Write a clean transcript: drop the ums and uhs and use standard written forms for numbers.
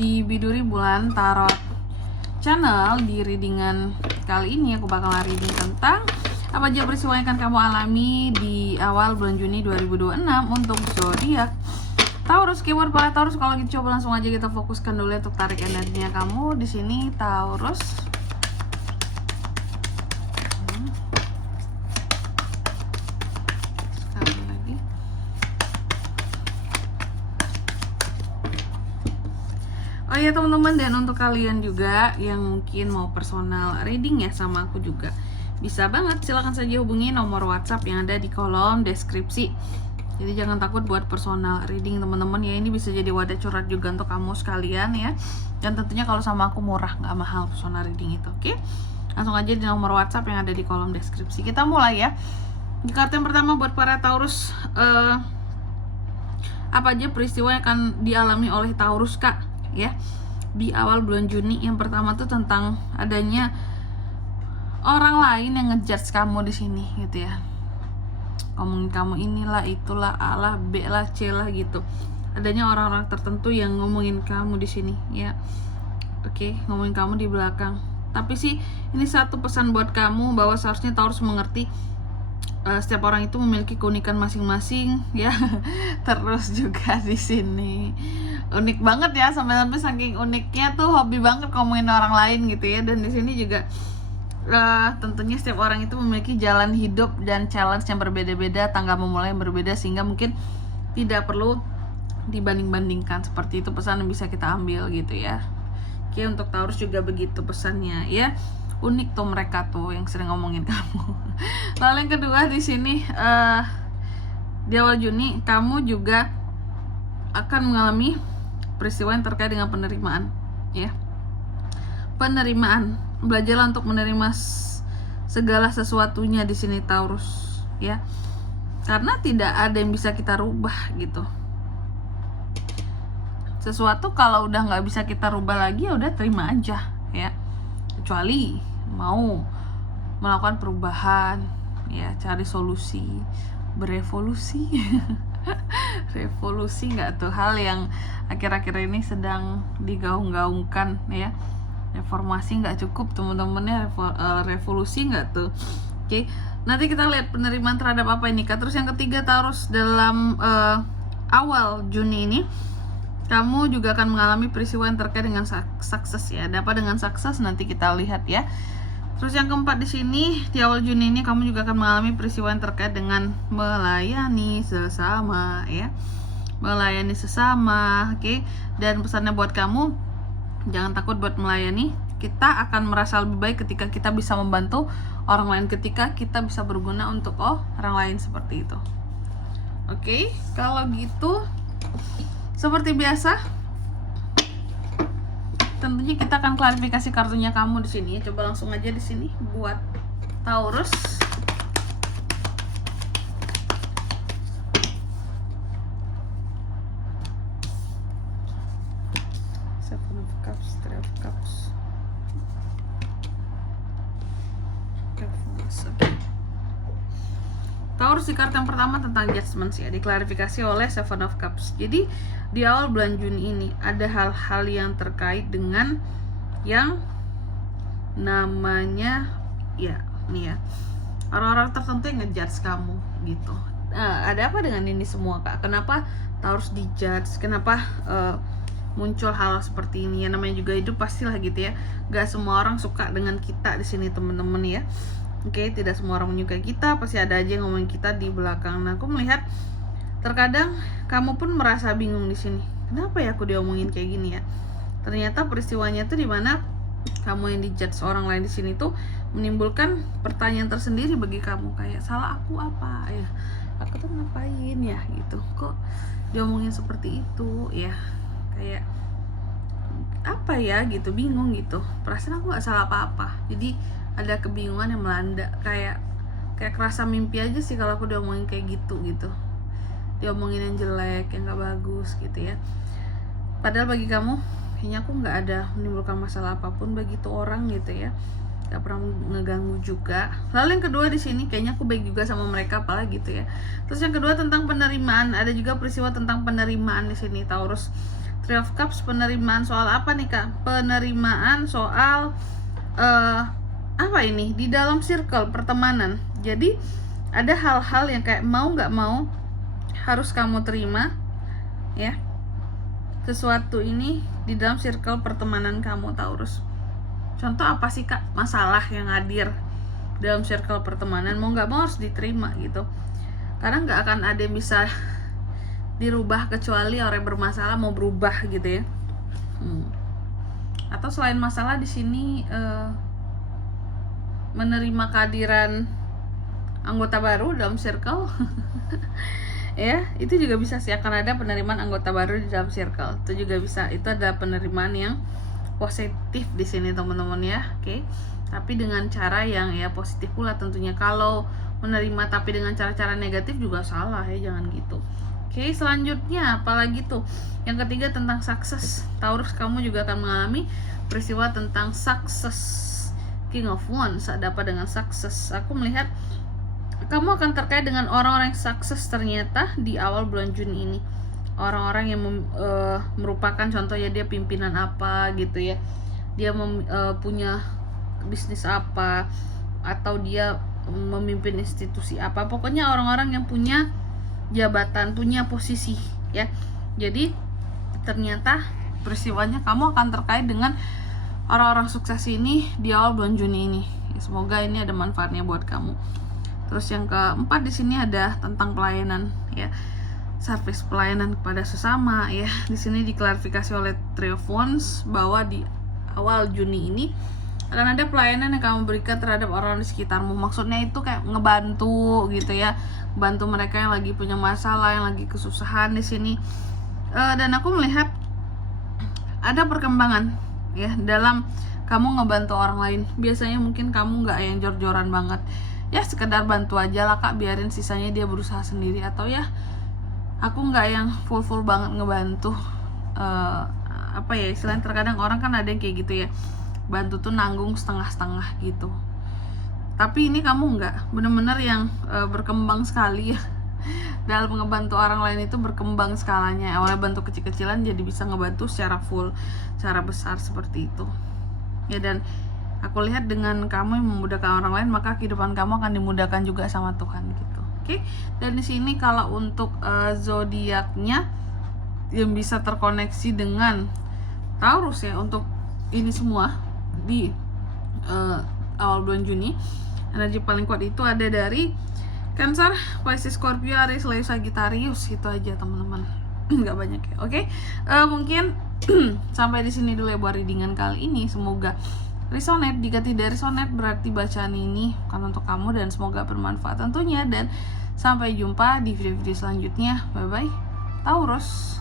di Biduri Bulan Tarot Channel. Di readingan kali ini aku bakal reading tentang apa aja peristiwa yang akan kamu alami di awal bulan Juni 2026 untuk zodiak Taurus. Keyword para Taurus, kalau gitu coba langsung aja kita fokuskan dulu untuk tarik energinya kamu di sini Taurus. Sekali lagi. Oh iya teman-teman, dan untuk kalian juga yang mungkin mau personal reading ya sama aku juga, bisa banget, silahkan saja hubungi nomor WhatsApp yang ada di kolom deskripsi. Jadi jangan takut buat personal reading teman-teman ya, ini bisa jadi wadah curhat juga untuk kamu sekalian ya. Dan tentunya kalau sama aku murah, nggak mahal personal reading itu, oke? Langsung aja di nomor WhatsApp yang ada di kolom deskripsi. Kita mulai ya. Di kartu yang pertama buat para Taurus, apa aja peristiwa yang akan dialami oleh Taurus kak ya di awal bulan Juni. Yang pertama tuh tentang adanya orang lain yang ngejudge kamu di sini gitu ya, ngomongin kamu inilah itulah A lah B lah C lah gitu. Adanya orang-orang tertentu yang ngomongin kamu di sini ya, oke, ngomongin kamu di belakang. Tapi sih ini satu pesan buat kamu bahwa seharusnya Taurus mengerti setiap orang itu memiliki keunikan masing-masing ya. Terus juga di sini unik banget ya, sampai saking uniknya tuh hobi banget ngomongin orang lain gitu ya. Dan di sini juga tentunya setiap orang itu memiliki jalan hidup dan challenge yang berbeda-beda, tangga memulai yang berbeda, sehingga mungkin tidak perlu dibanding-bandingkan. Seperti itu pesan yang bisa kita ambil gitu ya. Oke, untuk Taurus juga begitu pesannya ya. Unik tuh mereka tuh yang sering ngomongin kamu. Lalu yang kedua di sini di awal Juni kamu juga akan mengalami peristiwa yang terkait dengan penerimaan ya. Penerimaan, belajarlah untuk menerima segala sesuatunya di sini Taurus ya. Karena tidak ada yang bisa kita rubah gitu. Sesuatu kalau udah nggak bisa kita rubah lagi ya udah terima aja ya. Kecuali mau melakukan perubahan ya, cari solusi, berevolusi. Revolusi nggak tuh hal yang akhir-akhir ini sedang digaung-gaungkan ya. Reformasi nggak cukup teman-teman ya, revolusi nggak tuh. Oke, nanti kita lihat penerimaan terhadap apa ini kak. Terus yang ketiga Taurus, dalam awal Juni ini kamu juga akan mengalami peristiwa yang terkait dengan sukses ya. Ada apa dengan sukses nanti kita lihat ya. Terus yang keempat di sini di awal Juni ini kamu juga akan mengalami peristiwa yang terkait dengan melayani sesama ya. Melayani sesama, oke. Dan pesannya buat kamu, jangan takut buat melayani. Kita akan merasa lebih baik ketika kita bisa membantu orang lain, ketika kita bisa berguna untuk orang lain seperti itu. Oke, kalau gitu seperti biasa tentunya kita akan klarifikasi kartunya kamu di sini ya. Coba langsung aja di sini buat Taurus. Seven of Cups, Three of Cups. Taurus di kartu yang pertama tentang judgment ya, diklarifikasi oleh Seven of Cups. Jadi di awal bulan Juni ini ada hal-hal yang terkait dengan yang namanya ya nih ya, orang-orang tertentu yang ngejudge kamu gitu. Ada apa dengan ini semua kak? Kenapa Taurus dijudge? Kenapa muncul hal seperti ini ya? Namanya juga hidup pastilah gitu ya. Gak semua orang suka dengan kita di sini teman-teman ya. Oke, tidak semua orang menyukai kita, pasti ada aja yang ngomongin kita di belakang. Nah, aku melihat terkadang kamu pun merasa bingung di sini. Kenapa ya aku diomongin kayak gini ya? Ternyata peristiwanya tuh dimana kamu yang dijudge orang lain di sini tuh menimbulkan pertanyaan tersendiri bagi kamu, kayak salah aku apa ya? Aku tuh ngapain ya gitu? Kok diomongin seperti itu ya? Kayak apa ya gitu, bingung gitu. Perasaan aku gak salah apa-apa. Jadi ada kebingungan yang melanda, kayak kerasa mimpi aja sih kalau aku diomongin kayak gitu, diomongin yang jelek, yang gak bagus gitu ya. Padahal bagi kamu kayaknya aku gak ada menimbulkan masalah apapun bagi tuh orang gitu ya, gak pernah ngeganggu juga. Lalu yang kedua di sini kayaknya aku baik juga sama mereka apalah gitu ya. Terus yang kedua tentang penerimaan, ada juga peristiwa tentang penerimaan di sini Taurus. Three of Cups, penerimaan soal apa nih Kak? Penerimaan soal apa ini? Di dalam circle pertemanan. Jadi ada hal-hal yang kayak mau nggak mau harus kamu terima, ya. Sesuatu ini di dalam circle pertemanan kamu, Taurus. Contoh apa sih Kak? Masalah yang hadir dalam circle pertemanan, mau nggak mau harus diterima gitu. Karena nggak akan ada yang bisa dirubah kecuali orang yang bermasalah mau berubah gitu ya. Atau selain masalah di sini menerima kehadiran anggota baru dalam circle. Ya, itu juga bisa sih, akan ada penerimaan anggota baru di dalam circle. Itu juga bisa, itu ada penerimaan yang positif di sini teman-teman ya. Oke. Tapi dengan cara yang ya positif pula tentunya. Kalau menerima tapi dengan cara-cara negatif juga salah ya, jangan gitu. Oke, selanjutnya apalagi tuh? Yang ketiga tentang sukses. Taurus, kamu juga akan mengalami peristiwa tentang sukses. King of Wands ada apa dengan sukses? Aku melihat kamu akan terkait dengan orang-orang yang sukses ternyata di awal bulan Juni ini. Orang-orang yang merupakan contohnya dia pimpinan apa gitu ya. Dia punya bisnis apa, atau dia memimpin institusi apa. Pokoknya orang-orang yang punya jabatan, punya posisi ya. Jadi ternyata peristiwanya kamu akan terkait dengan orang-orang sukses ini di awal bulan Juni ini. Semoga ini ada manfaatnya buat kamu. Terus yang keempat di sini ada tentang pelayanan ya. Service, pelayanan kepada sesama ya. Di sini diklarifikasi oleh Three of Wands bahwa di awal Juni ini akan ada pelayanan yang kamu berikan terhadap orang di sekitarmu. Maksudnya itu kayak ngebantu gitu ya. Bantu mereka yang lagi punya masalah, yang lagi kesusahan di sini. Dan aku melihat ada perkembangan ya dalam kamu ngebantu orang lain. Biasanya mungkin kamu nggak yang jor-joran banget, ya sekedar bantu aja lah Kak, biarin sisanya dia berusaha sendiri. Atau ya aku nggak yang full banget ngebantu. Apa ya istilahnya, terkadang orang kan ada yang kayak gitu ya, bantu tuh nanggung setengah-setengah gitu. Tapi ini kamu nggak, bener-bener yang berkembang sekali ya. Dalam ngebantu orang lain itu berkembang skalanya. Awalnya bantu kecil-kecilan jadi bisa ngebantu secara full, secara besar seperti itu ya. Dan aku lihat dengan kamu yang memudahkan orang lain, maka kehidupan kamu akan dimudahkan juga sama Tuhan gitu. Oke. Dan di sini kalau untuk zodiaknya yang bisa terkoneksi dengan Taurus ya, untuk ini semua di awal bulan Juni, energi paling kuat itu ada dari Cancer, Pisces, Scorpio, Aries, Leo, Sagittarius. Itu aja teman-teman. Nggak banyak ya. Oke. Mungkin sampai di sini dulu ya buat readingan kali ini. Semoga resonate. Jika tidak resonate berarti bacaan ini bukan untuk kamu, dan semoga bermanfaat tentunya. Dan sampai jumpa di video-video selanjutnya. Bye bye Taurus.